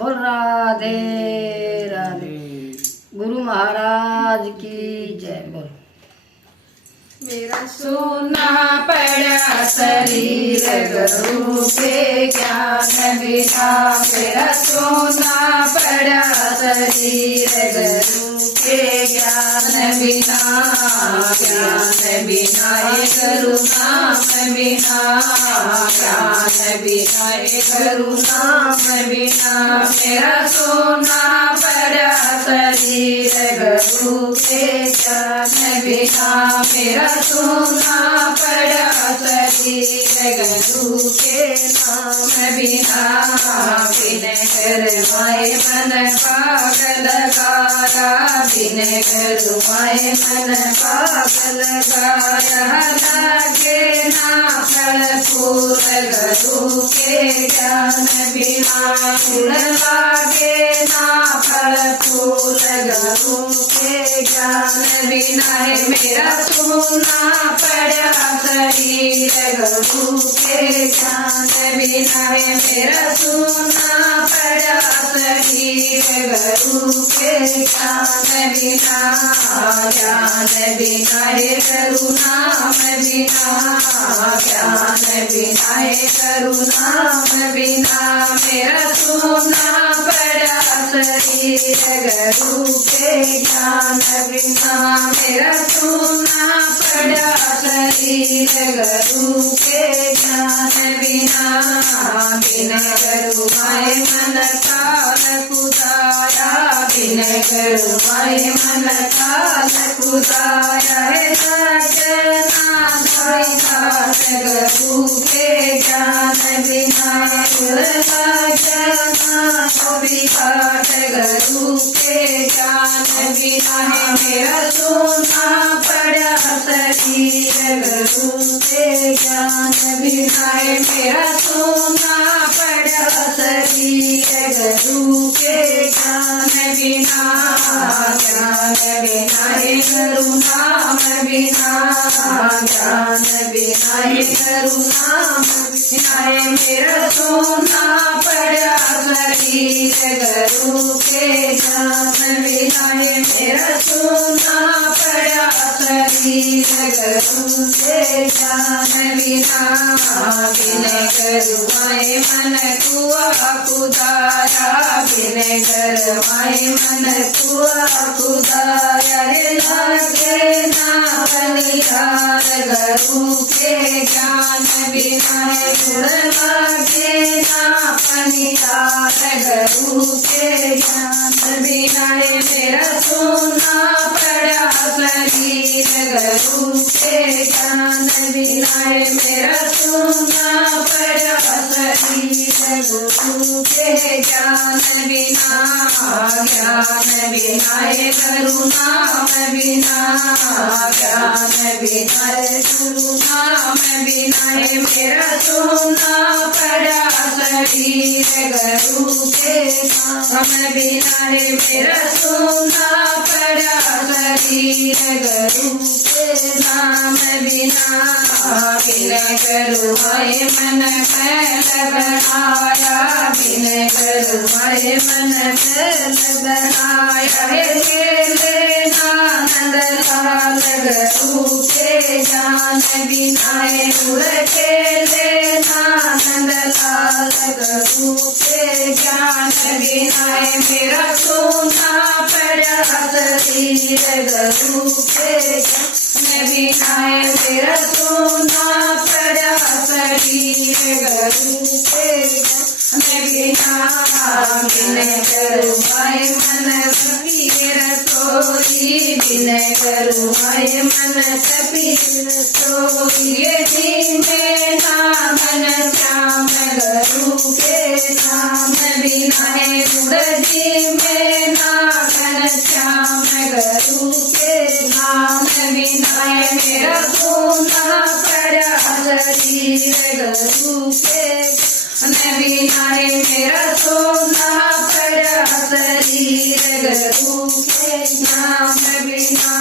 बोल राधे राधे। गुरु महाराज की जय। बोल। मेरा सोना पड़ा शरीर गुरु के ज्ञान बिना, मेरा सोना पड़ा शरीर गुरु के ज्ञान बिना, ज्ञान बिना गुरु नाम बिना, ज्ञान बिना गुरु नाम बिना, मेरा सोना पड़ा शरीर गुरु के ज्ञान बिना, मेरा सोना पड़ा शरीर गुरु के नाम बिना, बिन करवाए मन पागल गाया, बिन करवाए मन पागल गाया, लागे ना फल फूल गुरु के ज्ञान बिना, लागे ना फल फूल गुरु के ज्ञान बिना, मेरा सोना पड़ा शरीर गुरु के ज्ञान बिना, मेरा सोना पड़ा शरीर गुरु के ज्ञान बिना, ज्ञान बिना गुरु नाम बिना, ज्ञान बिना गुरु नाम बिना, मेरा सोना पड़ा शरीर गुरु के ज्ञान बिना, मेरा सोना पड़ा शरीर गुरु के ज्ञान बिना, बिन करुआए मन काल कुदाया, बिन करुआए मन काल कुदाया, सजना धैर्यनाथ गुरु के ज्ञान बिना, सजना विकास गुरु के ज्ञान बिना, मेरा सोना पड़ा शरीर गुरु के ज्ञान बिना, मेरा सोना पड़ा शरीर गुरु के ज्ञान बिना, ज्ञान बिना गुरु नाम बिना, ज्ञान बिना गुरु नाम बिना, मेरा सोना पड़ा शरीर गुरु के ज्ञान बिना, मेरा सोना पड़ा शरीर गुरु के ज्ञान बिना, बिन करवाए मन कुआ खुदाया, बिन करवाए मन कुआ खुदाया, लागे ना बलिहार गुरु के ज्ञान बिना, लागे ना बलिहार गुरु के ज्ञान बिना, मेरा सोना पड़ा शरीर गुरु के ज्ञान बिना, मेरा सोना पड़ा शरीर गुरु के ज्ञान बिना, ज्ञान बिना गुरु नाम बिना, ज्ञान बिना गुरु नाम बिना, मेरा सोना पड़ा शरीर गुरु के नाम बिना, मेरा सोना पड़ा शरीर गुरु के नाम बिना, बिन करवाए मन मैल बनाया, बिन करवाए मन मैल बनाया, लेना नंद लाल गुरु के ज्ञान बिना, लेना नंद लाल गुरु के ज्ञान बिना, मेरा सोना पड़ा शरीर गुरु के ज्ञान बिना, मेरा सोना पड़ा शरीर गुरु के ज्ञान बिना, बिन करवाए मन फकीर सोई, बिन करवाए मन फकीर सोई, धीमे नामन श्याम गुरु के नाम बिना, धीमे नामन श्याम गुरु के नाम बिना, मेरा सोना पड़ा शरीर गुरु के ज्ञान बिना, मेरा सोना पड़ा शरीर गुरु के नाम बिना।